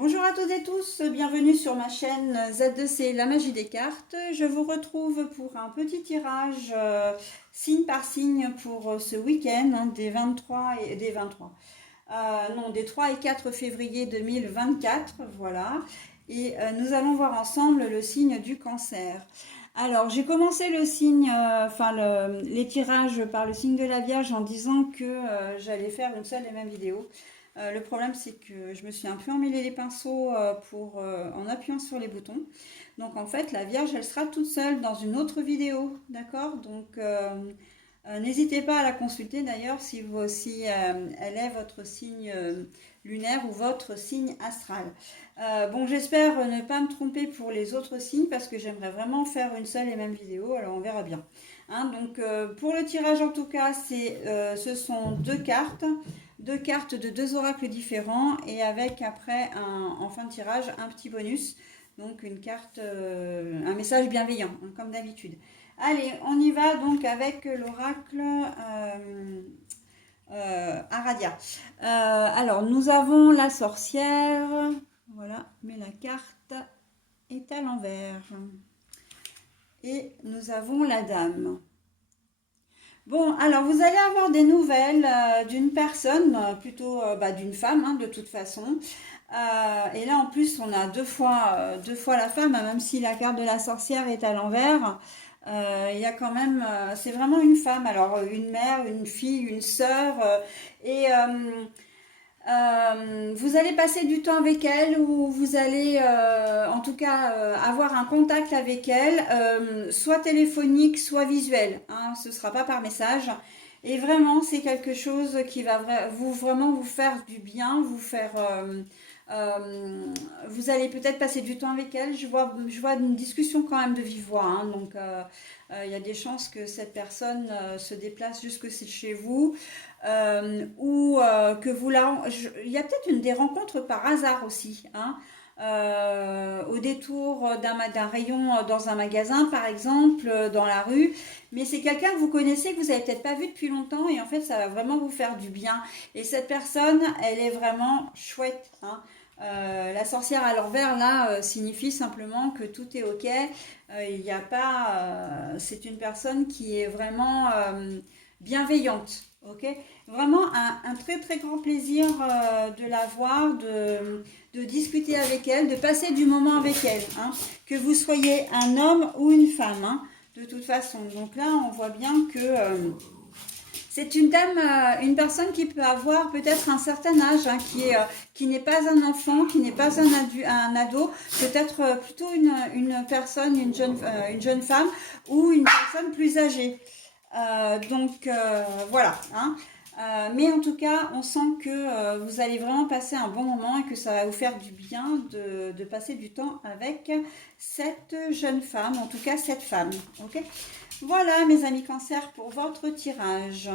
Bonjour à toutes et tous, bienvenue sur ma chaîne Z2C La Magie des Cartes. Je vous retrouve pour un petit tirage signe par signe pour ce week-end des 23 et des 23. Non, des 3 et 4 février 2024, voilà. Et nous allons voir ensemble le signe du Cancer. Alors, j'ai commencé le signe, les tirages par le signe de la Vierge en disant que j'allais faire une seule et même vidéo. Le problème, c'est que je me suis un peu emmêlé les pinceaux en appuyant sur les boutons. Donc, en fait, la Vierge, elle sera toute seule dans une autre vidéo, d'accord? Donc, n'hésitez pas à la consulter d'ailleurs si vous aussi elle est votre signe lunaire ou votre signe astral. Bon, j'espère ne pas me tromper pour les autres signes parce que j'aimerais vraiment faire une seule et même vidéo, alors on verra bien. Hein, donc pour le tirage en tout cas, ce sont deux cartes de deux oracles différents et avec après en fin de tirage un petit bonus, donc une carte, un message bienveillant, hein, comme d'habitude. Allez, on y va donc avec l'oracle Aradia. Alors, nous avons la sorcière. Voilà, mais la carte est à l'envers. Et nous avons la dame. Bon, alors vous allez avoir des nouvelles d'une personne, plutôt d'une femme, hein, de toute façon. Et là, en plus, on a deux fois la femme, hein, même si la carte de la sorcière est à l'envers. Il y a quand même, c'est vraiment une femme, alors une mère, une fille, une sœur, et vous allez passer du temps avec elle ou vous allez en tout cas avoir un contact avec elle, soit téléphonique, soit visuel, hein, ce ne sera pas par message. Et vraiment, c'est quelque chose qui va vraiment vous faire du bien, vous faire... vous allez peut-être passer du temps avec elle. Je vois une discussion quand même de vive voix, hein, donc il y a des chances que cette personne se déplace jusque chez vous ou que vous il y a peut-être des rencontres par hasard aussi, hein. Au détour d'un rayon dans un magasin par exemple, dans la rue, mais c'est quelqu'un que vous connaissez, que vous n'avez peut-être pas vu depuis longtemps et en fait ça va vraiment vous faire du bien et cette personne elle est vraiment chouette, hein. La sorcière à l'envers là signifie simplement que tout est ok, il n'y a pas c'est une personne qui est vraiment bienveillante, ok, vraiment un très très grand plaisir de la voir, de discuter avec elle, de passer du moment avec elle, hein, que vous soyez un homme ou une femme, hein, de toute façon. Donc là on voit bien que c'est une dame, une personne qui peut avoir peut-être un certain âge, hein, qui n'est pas un enfant, qui n'est pas un ado, peut-être plutôt une personne, une jeune femme ou une personne plus âgée. Voilà. Hein. Mais en tout cas, on sent que vous allez vraiment passer un bon moment et que ça va vous faire du bien de passer du temps avec cette jeune femme, en tout cas cette femme. Ok. Voilà mes amis cancer pour votre tirage.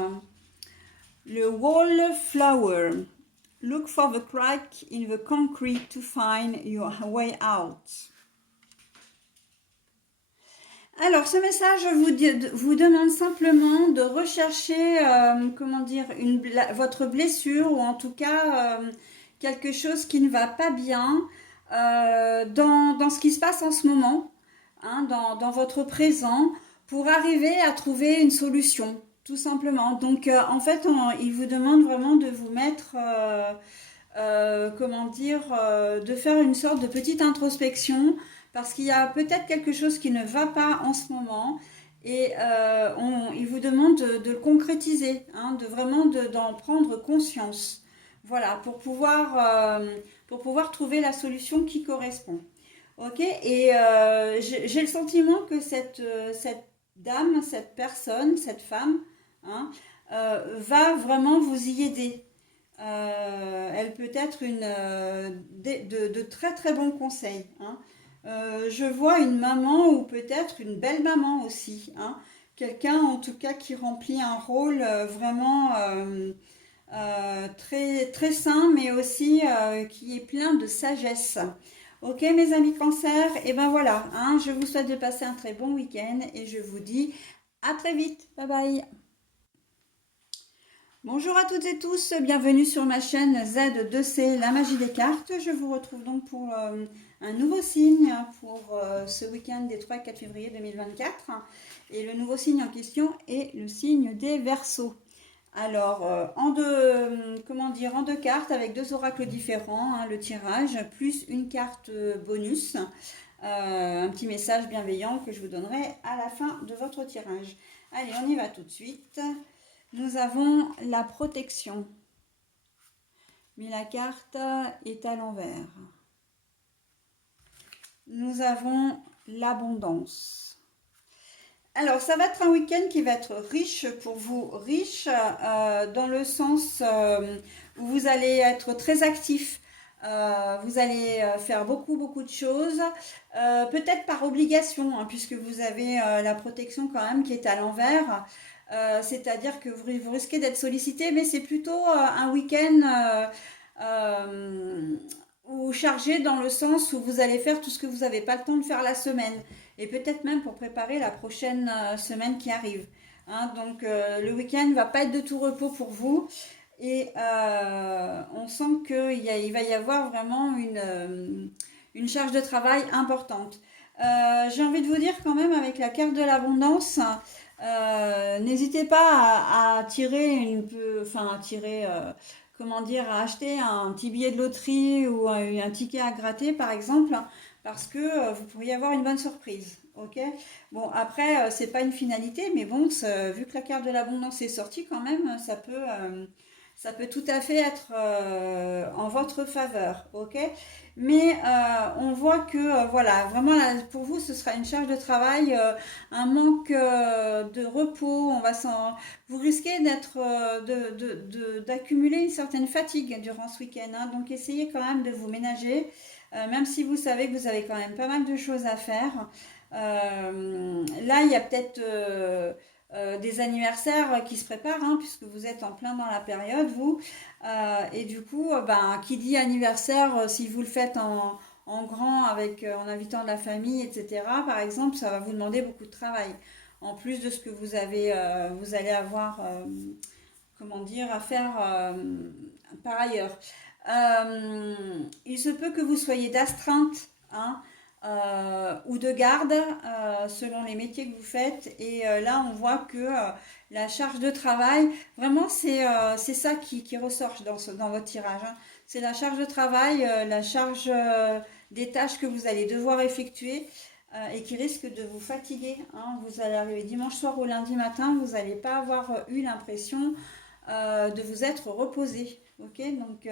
Le wallflower. Look for the crack in the concrete to find your way out. Alors, ce message vous demande simplement de rechercher, votre blessure ou en tout cas quelque chose qui ne va pas bien dans ce qui se passe en ce moment, hein, dans votre présent, pour arriver à trouver une solution, tout simplement. Donc, en fait, il vous demande vraiment de vous mettre, de faire une sorte de petite introspection parce qu'il y a peut-être quelque chose qui ne va pas en ce moment et il vous demande de le concrétiser, hein, d'en prendre conscience. Voilà, pour pouvoir trouver la solution qui correspond. Ok, et j'ai le sentiment que cette dame, cette personne, cette femme, hein, va vraiment vous y aider. Elle peut être de très très bons conseils, hein. Je vois une maman ou peut-être une belle maman aussi, hein. Quelqu'un en tout cas qui remplit un rôle vraiment très, très sain mais aussi qui est plein de sagesse. Ok mes amis cancer, et ben voilà, hein, je vous souhaite de passer un très bon week-end et je vous dis à très vite, bye bye. Bonjour à toutes et tous, bienvenue sur ma chaîne Z2C, la magie des cartes. Je vous retrouve donc pour un nouveau signe pour ce week-end des 3 et 4 février 2024. Et le nouveau signe en question est le signe des Verseaux. Alors, en deux cartes avec deux oracles différents, hein, le tirage, plus une carte bonus, un petit message bienveillant que je vous donnerai à la fin de votre tirage. Allez, on y va tout de suite. Nous avons la protection, mais la carte est à l'envers. Nous avons l'abondance. Alors, ça va être un week-end qui va être riche pour vous, riche dans le sens où vous allez être très actif. Vous allez faire beaucoup de choses, peut-être par obligation, hein, puisque vous avez la protection quand même qui est à l'envers. C'est-à-dire que vous risquez d'être sollicité, mais c'est plutôt un week-end ou chargé dans le sens où vous allez faire tout ce que vous n'avez pas le temps de faire la semaine, et peut-être même pour préparer la prochaine semaine qui arrive. Hein, donc le week-end ne va pas être de tout repos pour vous. Et on sent qu'il va y avoir vraiment une charge de travail importante. J'ai envie de vous dire quand même avec la carte de l'abondance, n'hésitez pas à tirer à acheter un petit billet de loterie ou un ticket à gratter par exemple, parce que vous pourriez avoir une bonne surprise. Ok. Bon, après, c'est pas une finalité, mais bon, vu que la carte de l'abondance est sortie quand même, ça peut tout à fait être en votre faveur, ok? Mais on voit que, voilà, vraiment, là, pour vous, ce sera une charge de travail, un manque de repos, vous risquez d'accumuler une certaine fatigue durant ce week-end, hein. Donc essayez quand même de vous ménager, même si vous savez que vous avez quand même pas mal de choses à faire. Là, il y a peut-être des anniversaires qui se préparent, hein, puisque vous êtes en plein dans la période, vous. Et du coup, qui dit anniversaire, si vous le faites en grand, en invitant de la famille, etc., par exemple, ça va vous demander beaucoup de travail. En plus de ce que vous allez avoir, à faire par ailleurs. Il se peut que vous soyez d'astreinte, hein, ou de garde, selon les métiers que vous faites. Et là, on voit que la charge de travail, vraiment, c'est ça qui ressort dans votre tirage, hein. C'est la charge de travail, la charge des tâches que vous allez devoir effectuer et qui risque de vous fatiguer, hein. Vous allez arriver dimanche soir ou lundi matin, vous n'allez pas avoir eu l'impression de vous être reposé. Ok, donc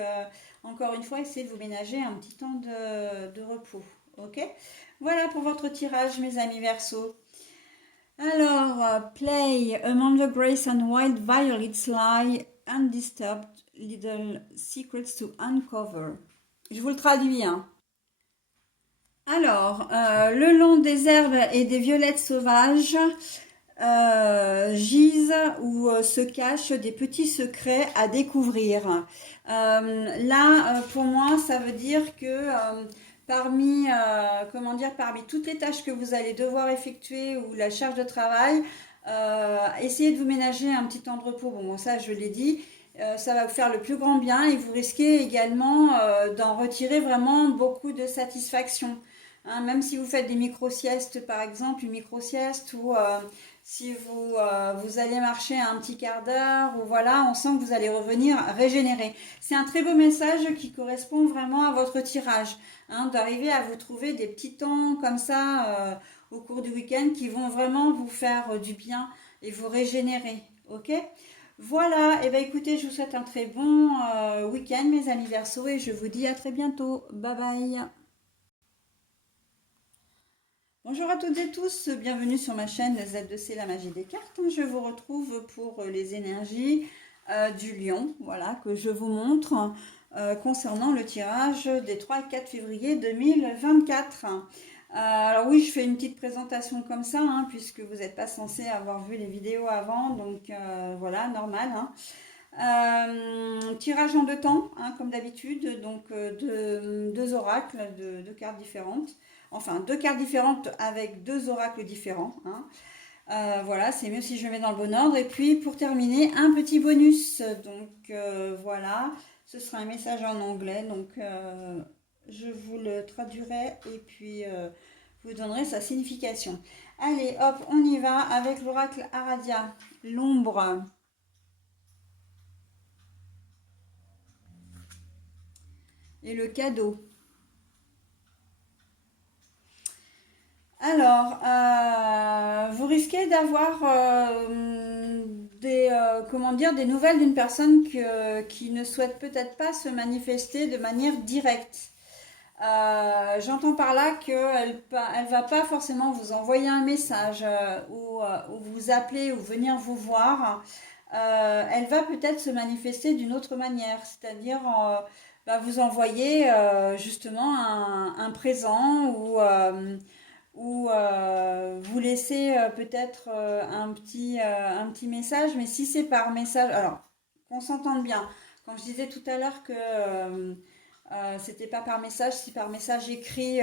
encore une fois, essayez de vous ménager un petit temps de repos. Ok, voilà pour votre tirage, mes amis Verseau. Alors, play among the grace and wild violets lie undisturbed little secrets to uncover. Je vous le traduis, hein. Alors, le long des herbes et des violettes sauvages gisent ou se cachent des petits secrets à découvrir. Là, pour moi, ça veut dire que parmi toutes les tâches que vous allez devoir effectuer ou la charge de travail, essayez de vous ménager un petit temps de repos. Bon, ça, je l'ai dit. Ça va vous faire le plus grand bien et vous risquez également d'en retirer vraiment beaucoup de satisfaction. Hein, même si vous faites des micro-siestes, par exemple, une micro-sieste ou si vous allez marcher un petit quart d'heure, ou voilà, on sent que vous allez revenir régénérer. C'est un très beau message qui correspond vraiment à votre tirage, hein, d'arriver à vous trouver des petits temps comme ça au cours du week-end qui vont vraiment vous faire du bien et vous régénérer. Ok? Voilà, et bien écoutez, je vous souhaite un très bon week-end, mes amis Verseaux, et je vous dis à très bientôt. Bye bye. Bonjour à toutes et tous, bienvenue sur ma chaîne Z2C, la magie des cartes. Je vous retrouve pour les énergies du lion, voilà, que je vous montre concernant le tirage des 3 et 4 février 2024. Alors oui, je fais une petite présentation comme ça, hein, puisque vous n'êtes pas censé avoir vu les vidéos avant, donc voilà, normal, hein. Tirage en deux temps, hein, comme d'habitude, donc deux oracles, deux cartes différentes. Enfin, deux cartes différentes avec deux oracles différents, hein. Voilà, c'est mieux si je le mets dans le bon ordre. Et puis pour terminer, un petit bonus. Donc voilà, ce sera un message en anglais. Donc je vous le traduirai et puis vous donnerai sa signification. Allez, hop, on y va avec l'oracle Aradia, l'ombre et le cadeau. Alors, vous risquez d'avoir comment dire, des nouvelles d'une personne qui ne souhaite peut-être pas se manifester de manière directe. J'entends par là qu'elle va pas forcément vous envoyer un message ou vous appeler ou venir vous voir. Elle va peut-être se manifester d'une autre manière, c'est-à-dire vous envoyer justement un présent ou vous laisser peut-être un petit message, mais si c'est par message, alors qu'on s'entende bien. Quand je disais tout à l'heure que c'était pas par message, si par message écrit,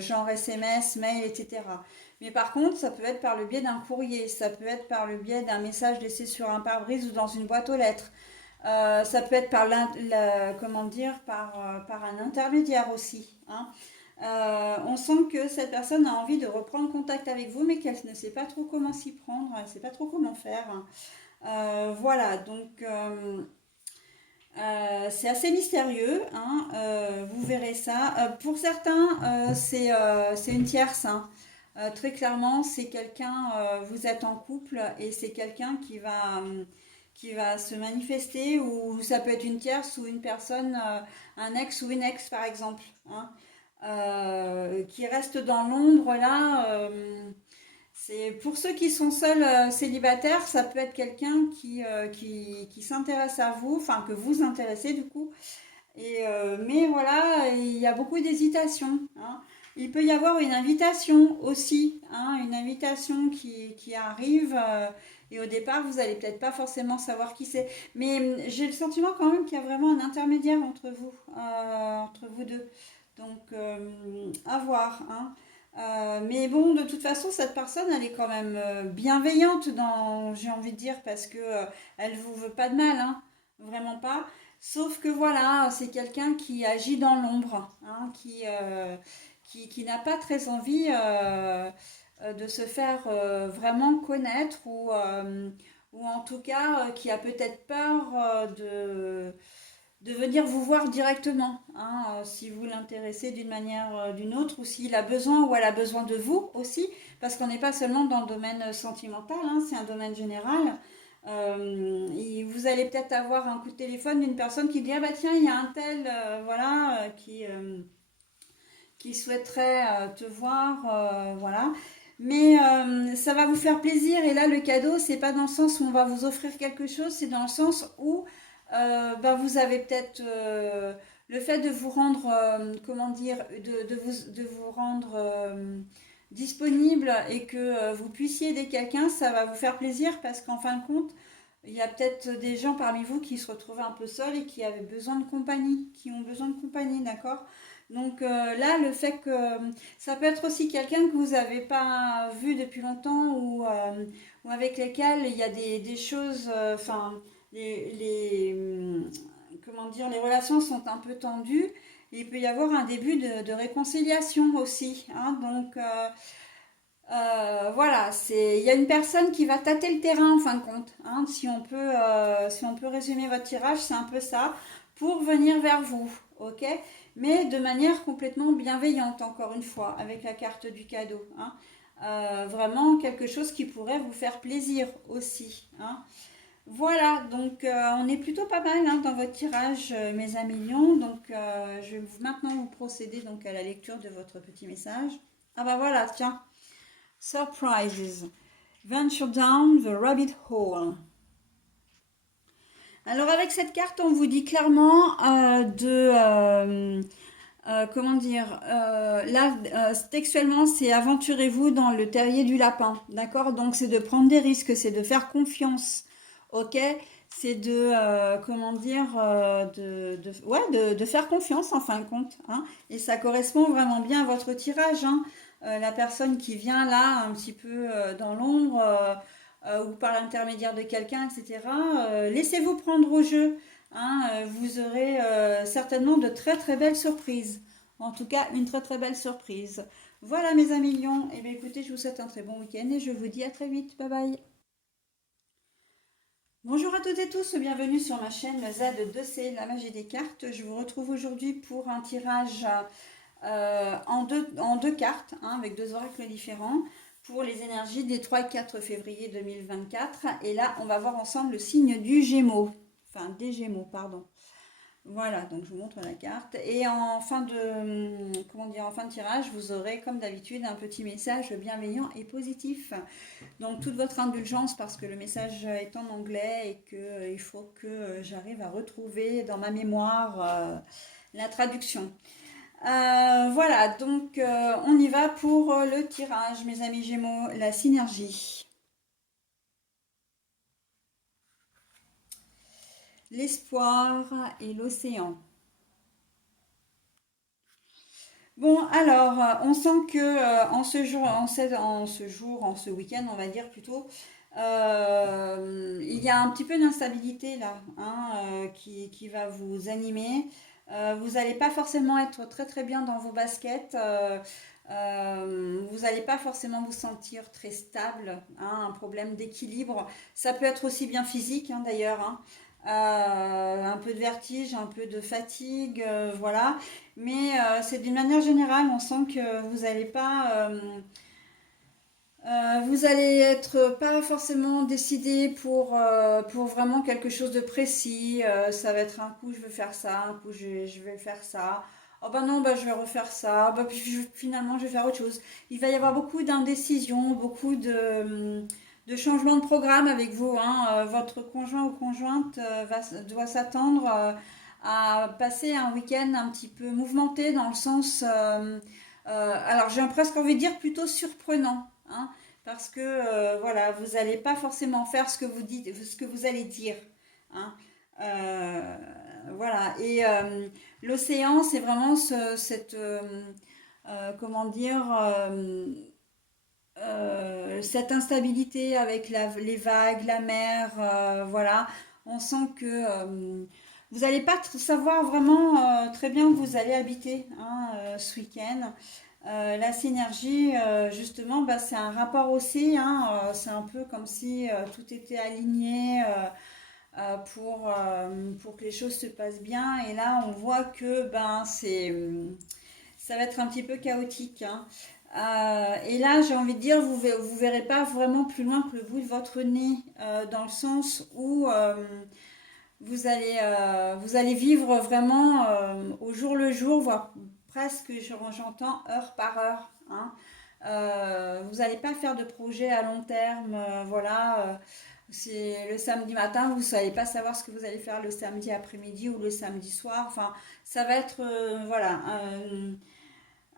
genre SMS, mail, etc. Mais par contre, ça peut être par le biais d'un courrier, ça peut être par le biais d'un message laissé sur un pare-brise ou dans une boîte aux lettres. Ça peut être comment dire, par un intermédiaire aussi, hein. On sent que cette personne a envie de reprendre contact avec vous, mais qu'elle ne sait pas trop comment s'y prendre, elle ne sait pas trop comment faire. Voilà, donc c'est assez mystérieux, hein, vous verrez ça. Pour certains, c'est une tierce, hein. Très clairement, c'est quelqu'un, vous êtes en couple et c'est quelqu'un qui va se manifester, ou ça peut être une tierce ou une personne, un ex ou une ex par exemple, hein, qui reste dans l'ombre là. C'est pour ceux qui sont seuls célibataires, ça peut être quelqu'un qui s'intéresse à vous, enfin que vous intéressez du coup. Mais voilà, il y a beaucoup d'hésitation, hein. Il peut y avoir une invitation aussi, hein, une invitation qui arrive. Et au départ, vous allez peut-être pas forcément savoir qui c'est. Mais j'ai le sentiment quand même qu'il y a vraiment un intermédiaire entre vous deux. Donc, à voir, hein. Mais bon, de toute façon, cette personne, elle est quand même bienveillante, j'ai envie de dire, parce que elle vous veut pas de mal, hein, vraiment pas. Sauf que voilà, c'est quelqu'un qui agit dans l'ombre, hein, qui n'a pas très envie de se faire vraiment connaître ou en tout cas qui a peut-être peur de venir vous voir directement, hein, si vous l'intéressez d'une manière ou d'une autre, ou s'il a besoin ou elle a besoin de vous aussi, parce qu'on n'est pas seulement dans le domaine sentimental, hein, c'est un domaine général. Et vous allez peut-être avoir un coup de téléphone d'une personne qui dit ah bah tiens il y a un tel voilà qui souhaiterait te voir, voilà. Mais ça va vous faire plaisir. Et là, le cadeau, c'est pas dans le sens où on va vous offrir quelque chose, c'est dans le sens où vous avez peut-être le fait de vous rendre, comment dire, de vous rendre disponible et que vous puissiez aider quelqu'un, ça va vous faire plaisir parce qu'en fin de compte, il y a peut-être des gens parmi vous qui se retrouvaient un peu seuls et qui avaient besoin de compagnie, qui ont besoin de compagnie, d'accord? Donc là, le fait que ça peut être aussi quelqu'un que vous n'avez pas vu depuis longtemps ou avec lesquels il y a des choses, enfin, comment dire, les relations sont un peu tendues. Et il peut y avoir un début de réconciliation aussi, hein. Donc voilà, il y a une personne qui va tâter le terrain en fin de compte, hein. Si on peut résumer votre tirage, c'est un peu ça, pour venir vers vous, ok? Mais de manière complètement bienveillante, encore une fois, avec la carte du cadeau, hein. Vraiment quelque chose qui pourrait vous faire plaisir aussi, hein. Voilà, donc on est plutôt pas mal, hein, dans votre tirage, mes amis lions. Donc je vais maintenant vous procéder donc à la lecture de votre petit message. Ah bah voilà, tiens. Surprises. Venture down the rabbit hole. Alors avec cette carte, on vous dit clairement comment dire, là, textuellement, c'est aventurez-vous dans le terrier du lapin, d'accord? Donc c'est de prendre des risques, c'est de faire confiance, ok? C'est comment dire, ouais, de faire confiance en fin de compte, hein? Et ça correspond vraiment bien à votre tirage, hein? la personne qui vient là un petit peu dans l'ombre ou par l'intermédiaire de quelqu'un, etc. Laissez-vous prendre au jeu. Hein, vous aurez certainement de très très belles surprises. En tout cas, une très très belle surprise. Voilà mes amis lions. Et bien écoutez, je vous souhaite un très bon week-end et je vous dis à très vite. Bye bye. Bonjour à toutes et tous, bienvenue sur ma chaîne Z2C, la magie des cartes. Je vous retrouve aujourd'hui pour un tirage en deux cartes, hein, avec deux oracles différents, pour les énergies des 3 et 4 février 2024. Et là, on va voir ensemble le signe du Gémeaux, enfin des Gémeaux, pardon. Voilà, donc je vous montre la carte. Et en fin de, comment dire, en fin de tirage, vous aurez comme d'habitude un petit message bienveillant et positif. Donc toute votre indulgence parce que le message est en anglais et qu'il faut que j'arrive à retrouver dans ma mémoire la traduction. Voilà, donc on y va pour le tirage, mes amis Gémeaux, la synergie. L'espoir et l'océan. Bon, alors, on sent que en ce jour, en ce week-end, on va dire plutôt, il y a un petit peu d'instabilité là, hein, qui va vous animer. Vous n'allez pas forcément être très très bien dans vos baskets. Vous n'allez pas forcément vous sentir très stable, hein, un problème d'équilibre. Ça peut être aussi bien physique, hein, d'ailleurs, hein. Un peu de vertige, un peu de fatigue, voilà. Mais c'est d'une manière générale, on sent que vous n'allez pas, vous allez être pas forcément décidé pour vraiment quelque chose de précis. Ça va être un coup je veux faire ça, un coup je vais faire ça. Oh ben non, bah je vais refaire ça. Bah, puis finalement je vais faire autre chose. Il va y avoir beaucoup d'indécision, beaucoup de changements de programme avec vous. Hein. Votre conjoint ou conjointe doit s'attendre à passer un week-end un petit peu mouvementé dans le sens, alors j'ai presque envie de dire plutôt surprenant. Hein, parce que voilà, vous n'allez pas forcément faire ce que vous dites, ce que vous allez dire. Hein. Euh, voilà, et l'océan, c'est vraiment cette, comment dire, cette instabilité avec les vagues, la mer, voilà. On sent que vous n'allez pas savoir vraiment très bien où vous allez habiter, hein, ce week-end. La synergie, justement, bah, c'est un rapport aussi, hein, c'est un peu comme si tout était aligné pour que les choses se passent bien. Et là, on voit que ben, ça va être un petit peu chaotique. Hein. Et là, j'ai envie de dire, vous verrez pas vraiment plus loin que le bout de votre nez, dans le sens où vous allez vivre vraiment au jour le jour, voire presque, j'entends, heure par heure. Hein. Vous n'allez pas faire de projet à long terme, voilà. C'est le samedi matin, vous ne savez pas savoir ce que vous allez faire le samedi après-midi ou le samedi soir. Enfin, ça va être, voilà,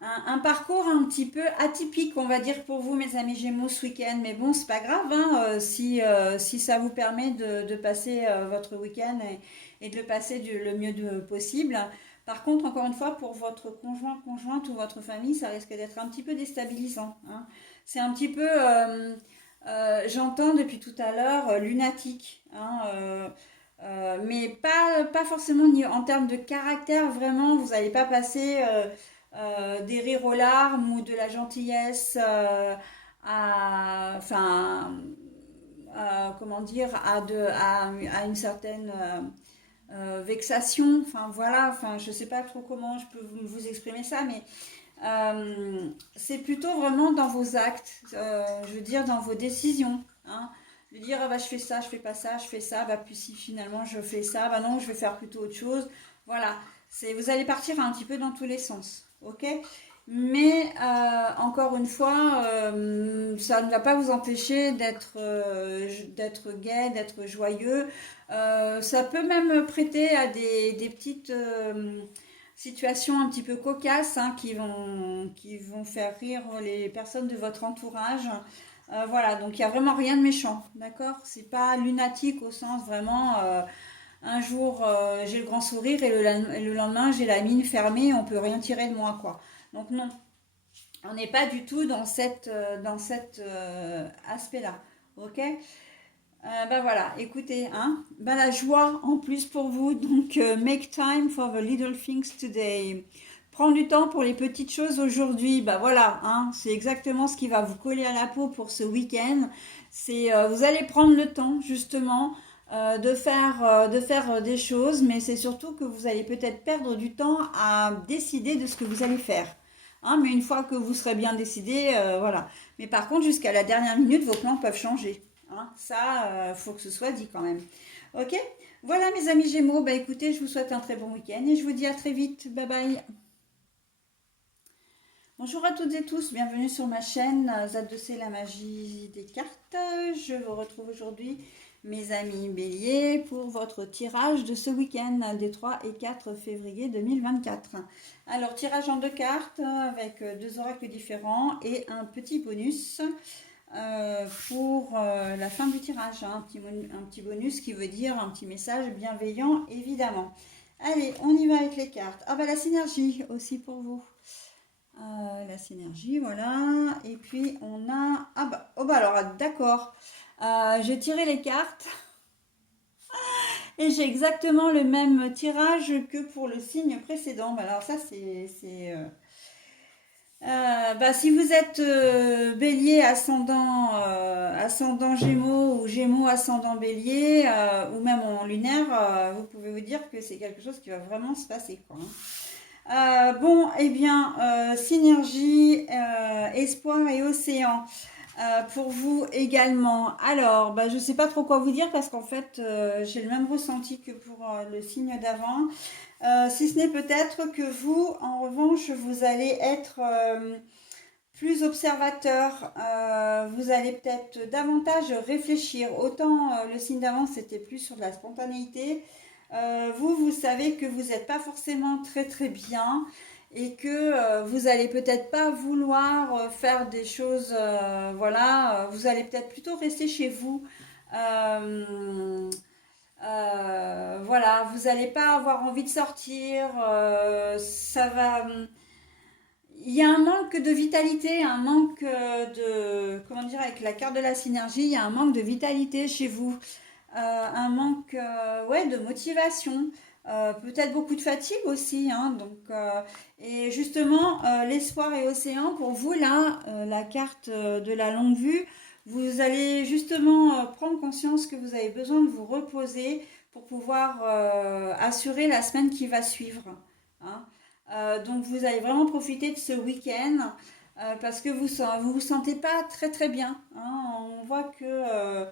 un parcours un petit peu atypique, on va dire, pour vous, mes amis Gémeaux, ce week-end. Mais bon, c'est pas grave, hein, si ça vous permet de passer votre week-end et de le passer le mieux possible. Par contre, encore une fois, pour votre conjoint, conjointe ou votre famille, ça risque d'être un petit peu déstabilisant. Hein. C'est un petit peu, j'entends depuis tout à l'heure, lunatique. Hein, mais pas forcément en termes de caractère, vraiment, vous n'allez pas passer des rires aux larmes ou de la gentillesse enfin, comment dire, à une certaine vexation. Enfin voilà, enfin je sais pas trop comment je peux vous exprimer ça, mais c'est plutôt vraiment dans vos actes, je veux dire dans vos décisions. Hein. De dire ah bah je fais ça, je fais pas ça, je fais ça, bah puis si finalement je fais ça, bah non je vais faire plutôt autre chose. Voilà, vous allez partir un petit peu dans tous les sens, ok? Mais encore une fois, ça ne va pas vous empêcher d'être gai, d'être joyeux. Ça peut même prêter à des petites situations un petit peu cocasses, hein, qui vont faire rire les personnes de votre entourage. Voilà, donc il n'y a vraiment rien de méchant, d'accord? C'est pas lunatique au sens vraiment un jour j'ai le grand sourire et le lendemain j'ai la mine fermée, on peut rien tirer de moi, quoi. Donc non. On n'est pas du tout dans cet aspect-là. Ok. Bah voilà, écoutez, hein, bah la joie en plus pour vous. Donc, make time for the little things today. Prends du temps pour les petites choses aujourd'hui. Bah voilà, hein, c'est exactement ce qui va vous coller à la peau pour ce week-end. C'est, vous allez prendre le temps justement de faire des choses, mais c'est surtout que vous allez peut-être perdre du temps à décider de ce que vous allez faire. Hein, mais une fois que vous serez bien décidé, voilà. Mais par contre, jusqu'à la dernière minute, vos plans peuvent changer. Hein, ça, faut que ce soit dit quand même. Ok. Voilà mes amis Gémeaux. Bah écoutez, je vous souhaite un très bon week-end et je vous dis à très vite. Bye bye. Bonjour à toutes et tous, bienvenue sur ma chaîne Z2C la magie des cartes. Je vous retrouve aujourd'hui, mes amis béliers, pour votre tirage de ce week-end des 3 et 4 février 2024. Alors, tirage en deux cartes avec deux oracles différents et un petit bonus pour la fin du tirage. Hein, un petit bonus qui veut dire un petit message bienveillant, évidemment. Allez, on y va avec les cartes. Ah bah la synergie aussi pour vous. La synergie, voilà. Et puis on a... Ah bah, oh bah alors d'accord. J'ai tiré les cartes et j'ai exactement le même tirage que pour le signe précédent. Bah alors ça bah, si vous êtes bélier ascendant gémeaux ou gémeaux ascendant bélier ou même en lunaire, vous pouvez vous dire que c'est quelque chose qui va vraiment se passer, quoi, hein. Bon, eh bien, synergie, espoir et océan. Pour vous également. Alors, bah, je ne sais pas trop quoi vous dire parce qu'en fait, j'ai le même ressenti que pour le signe d'avant. Si ce n'est peut-être que vous, en revanche, vous allez être plus observateur. Vous allez peut-être davantage réfléchir. Autant le signe d'avant, c'était plus sur de la spontanéité. Vous savez que vous n'êtes pas forcément très très bien et que vous allez peut-être pas vouloir faire des choses, voilà, vous allez peut-être plutôt rester chez vous. Voilà, vous n'allez pas avoir envie de sortir, ça va. Il y a un manque de vitalité, un manque comment dire, avec la carte de la synergie, il y a un manque de vitalité chez vous. Un manque ouais, de motivation, peut-être beaucoup de fatigue aussi, hein, donc, et justement, l'espoir et océan, pour vous, là, la carte de la longue vue, vous allez justement prendre conscience que vous avez besoin de vous reposer pour pouvoir assurer la semaine qui va suivre. Hein. Donc vous allez vraiment profiter de ce week-end parce que vous sentez pas très très bien. Hein. On voit que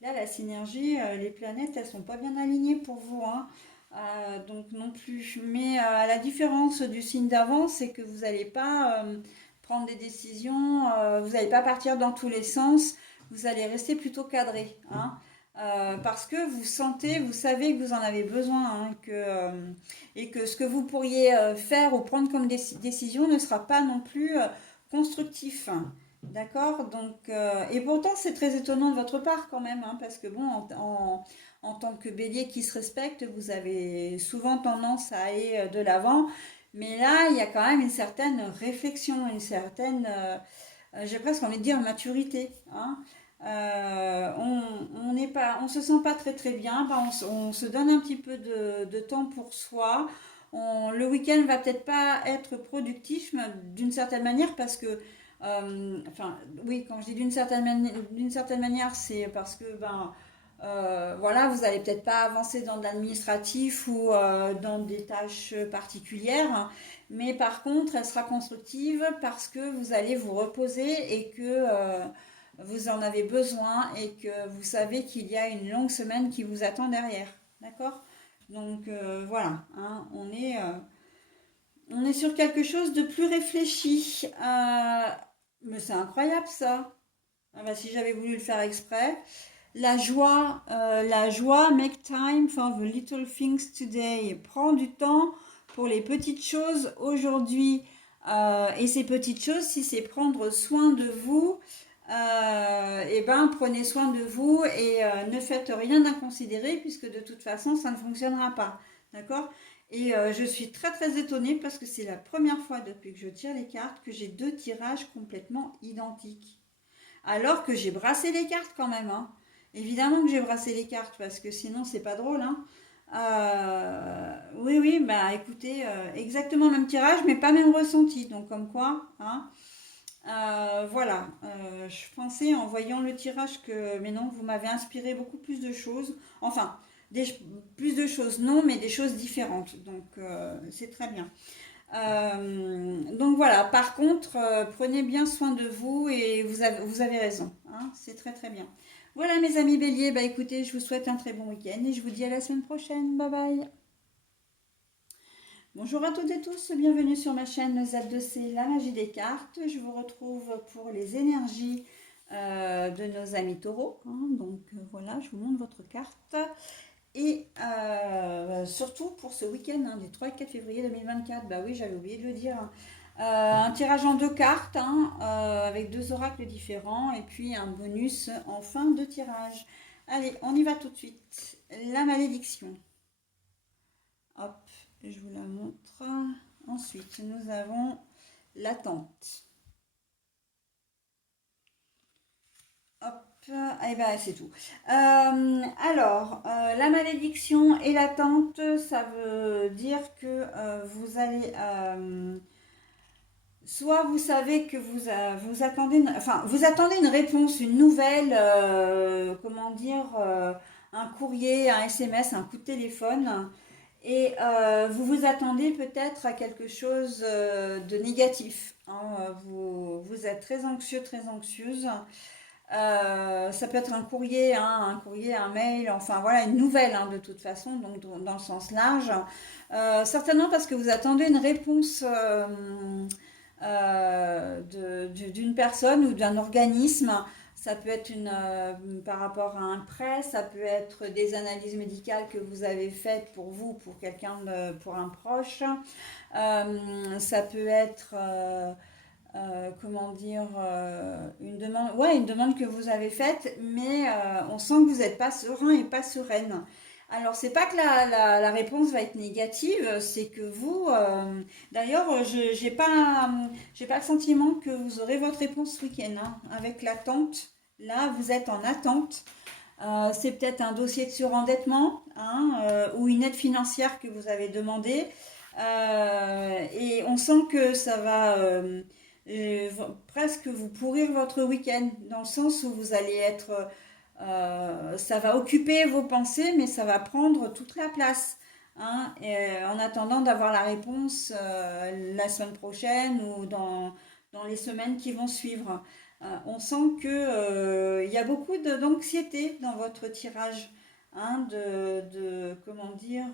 là, la synergie, les planètes, elles sont pas bien alignées pour vous, hein. Donc non plus. Mais à la différence du signe d'avant, c'est que vous n'allez pas prendre des décisions, vous n'allez pas partir dans tous les sens, vous allez rester plutôt cadré, hein. Parce que vous sentez, vous savez que vous en avez besoin, hein, et que ce que vous pourriez faire ou prendre comme décision ne sera pas non plus constructif. D'accord. Donc, et pourtant, c'est très étonnant de votre part quand même, hein, parce que bon, en tant que bélier qui se respecte, vous avez souvent tendance à aller de l'avant. Mais là, il y a quand même une certaine réflexion, une certaine, j'ai presque envie de dire maturité. Hein. On n'est pas, on se sent pas très très bien, ben, on se donne un petit peu de temps pour soi. Le week-end va peut-être pas être productif d'une certaine manière parce que enfin, oui, quand je dis d'une certaine manière, c'est parce que ben, voilà, vous allez peut-être pas avancer dans de l'administratif ou dans des tâches particulières, hein, mais par contre, elle sera constructive parce que vous allez vous reposer et que vous en avez besoin et que vous savez qu'il y a une longue semaine qui vous attend derrière. D'accord? Donc voilà, hein, on est sur quelque chose de plus réfléchi. Mais c'est incroyable ça. Ah bah, si j'avais voulu le faire exprès. La joie, make time for the little things today. Prends du temps pour les petites choses aujourd'hui. Et ces petites choses, si c'est prendre soin de vous, et ben prenez soin de vous et ne faites rien d'inconsidéré puisque de toute façon ça ne fonctionnera pas. D'accord? Et je suis très très étonnée parce que c'est la première fois depuis que je tire les cartes que j'ai deux tirages complètement identiques. Alors que j'ai brassé les cartes quand même, hein. Évidemment que j'ai brassé les cartes parce que sinon c'est pas drôle, hein. Oui, oui, bah écoutez, exactement même tirage, mais pas même ressenti. Donc comme quoi, hein. Voilà, je pensais en voyant le tirage que, mais non, vous m'avez inspiré beaucoup plus de choses. Enfin, des, plus de choses, non, mais des choses différentes. Donc c'est très bien. Donc voilà, par contre, prenez bien soin de vous et vous avez raison, hein, c'est très très bien. Voilà mes amis béliers, bah écoutez, je vous souhaite un très bon week-end et je vous dis à la semaine prochaine. Bye bye. Bonjour à toutes et tous, bienvenue sur ma chaîne Z2C, la magie des cartes. Je vous retrouve pour les énergies de nos amis taureaux, hein. Donc voilà, je vous montre votre carte. Et surtout pour ce week-end, hein, du 3 et 4 février 2024, bah oui, j'avais oublié de le dire, hein. Un tirage en deux cartes, hein, avec deux oracles différents et puis un bonus en fin de tirage. Allez, on y va tout de suite. La malédiction. Hop, je vous la montre. Ensuite, nous avons l'attente. Hop, et ben c'est tout. La malédiction et l'attente, ça veut dire que vous allez soit vous savez que vous attendez, enfin vous attendez une réponse, une nouvelle, comment dire, un courrier, un SMS, un coup de téléphone, et vous vous attendez peut-être à quelque chose de négatif, hein. Vous êtes très anxieux, très anxieuse. Ça peut être un courrier, hein, un courrier, un mail, enfin voilà, une nouvelle, hein, de toute façon, donc dans le sens large. Certainement parce que vous attendez une réponse d'une personne ou d'un organisme. Ça peut être par rapport à un prêt, ça peut être des analyses médicales que vous avez faites pour vous, pour quelqu'un, pour un proche. Ça peut être comment dire, une demande, ouais, une demande que vous avez faite, mais on sent que vous n'êtes pas serein et pas sereine. Alors, c'est pas que la réponse va être négative, c'est que vous, d'ailleurs, j'ai pas le sentiment que vous aurez votre réponse ce week-end, hein. Avec l'attente, là, vous êtes en attente. C'est peut-être un dossier de surendettement, hein, ou une aide financière que vous avez demandé. Et on sent que ça va euh, presque vous pourrir votre week-end, dans le sens où vous allez être... ça va occuper vos pensées, mais ça va prendre toute la place, hein, et, en attendant d'avoir la réponse la semaine prochaine ou dans les semaines qui vont suivre. On sent que il y a beaucoup d'anxiété dans votre tirage, hein, comment dire,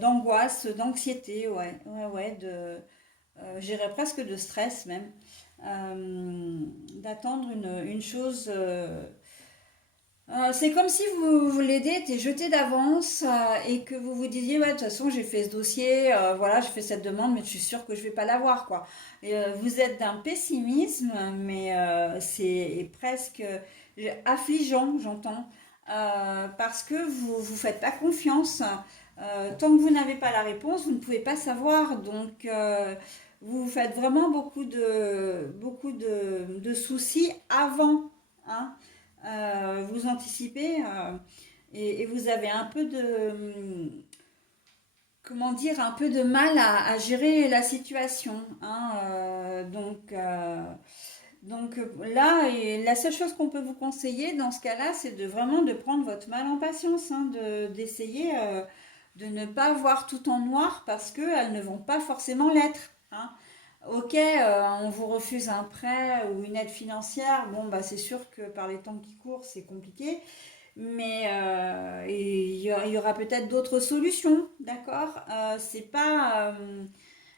d'angoisse, d'anxiété, ouais, ouais, ouais, j'irais presque de stress même, d'attendre une chose. C'est comme si vous l'idée était jetée d'avance, et que vous vous disiez, ouais, de toute façon j'ai fait ce dossier, voilà, j'ai fait cette demande, mais je suis sûre que je vais pas l'avoir, quoi. Et, vous êtes d'un pessimisme, mais c'est presque affligeant, j'entends, parce que vous faites pas confiance. Tant que vous n'avez pas la réponse, vous ne pouvez pas savoir. Donc vous faites vraiment beaucoup de soucis avant, hein. Vous anticipez, et vous avez un peu comment dire, un peu de mal à gérer la situation, hein. Là, et la seule chose qu'on peut vous conseiller dans ce cas-là, c'est de vraiment de prendre votre mal en patience, hein, d'essayer de ne pas voir tout en noir parce qu'elles ne vont pas forcément l'être, hein. Ok, on vous refuse un prêt ou une aide financière, bon bah c'est sûr que par les temps qui courent c'est compliqué, mais il y aura peut-être d'autres solutions, d'accord. C'est pas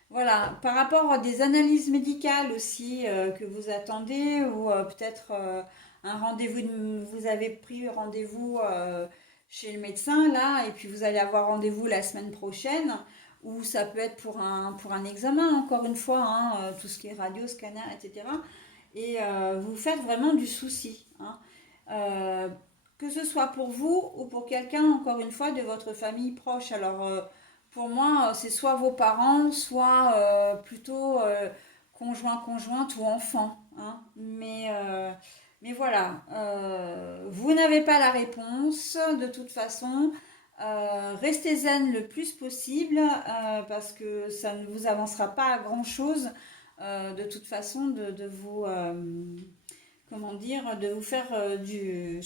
voilà, par rapport à des analyses médicales aussi que vous attendez, ou peut-être un rendez-vous, vous avez pris rendez-vous chez le médecin là, et puis vous allez avoir rendez-vous la semaine prochaine, ou ça peut être pour un examen, encore une fois, hein, tout ce qui est radio, scanner, etc. Et vous faites vraiment du souci, hein. Que ce soit pour vous ou pour quelqu'un, encore une fois, de votre famille proche. Alors, pour moi, c'est soit vos parents, soit plutôt conjoint, conjointe ou enfant, hein. Mais voilà, vous n'avez pas la réponse de toute façon. Restez zen le plus possible parce que ça ne vous avancera pas à grand-chose de toute façon de vous comment dire, de vous faire du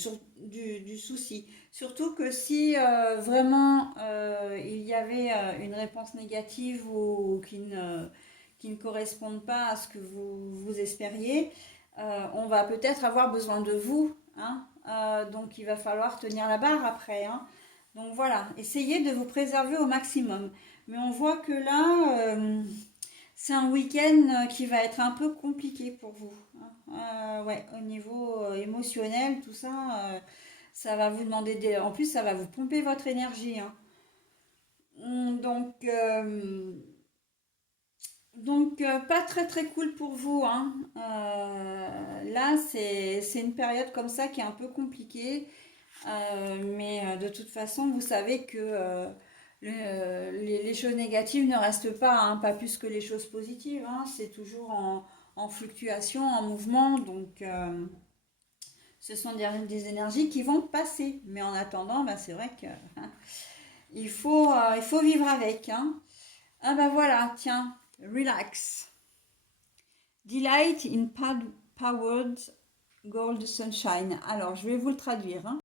souci. Surtout que si vraiment il y avait une réponse négative ou qui ne corresponde pas à ce que vous espériez, on va peut-être avoir besoin de vous, hein. Donc il va falloir tenir la barre après, hein. Donc voilà, essayez de vous préserver au maximum. Mais on voit que là, c'est un week-end qui va être un peu compliqué pour vous, hein. Ouais, au niveau émotionnel, tout ça, ça va vous demander des... En plus, ça va vous pomper votre énergie, hein. Donc, pas très très cool pour vous, hein. Là, c'est une période comme ça qui est un peu compliquée. Mais de toute façon, vous savez que les choses négatives ne restent pas, hein, pas plus que les choses positives, hein. C'est toujours en fluctuation, en mouvement. Donc, ce sont des énergies qui vont passer. Mais en attendant, bah, c'est vrai que hein, il faut vivre avec, hein. Ah bah voilà, tiens, relax. Delight in powered gold sunshine. Alors, je vais vous le traduire, hein.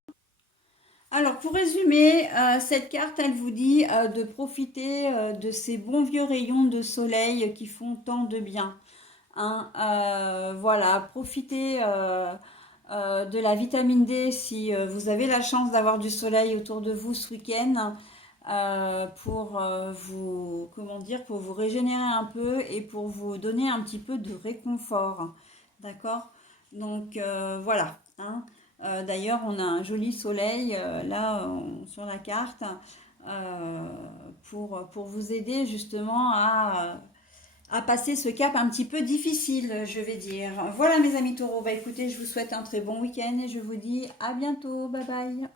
Alors, pour résumer, cette carte, elle vous dit de profiter de ces bons vieux rayons de soleil qui font tant de bien, hein. Voilà, profitez de la vitamine D si vous avez la chance d'avoir du soleil autour de vous ce week-end pour vous, comment dire, pour vous régénérer un peu et pour vous donner un petit peu de réconfort. D'accord? Donc voilà, hein. D'ailleurs, on a un joli soleil là sur la carte euh, pour vous aider justement à passer ce cap un petit peu difficile, je vais dire. Voilà mes amis taureaux, bah écoutez, je vous souhaite un très bon week-end et je vous dis à bientôt, bye bye.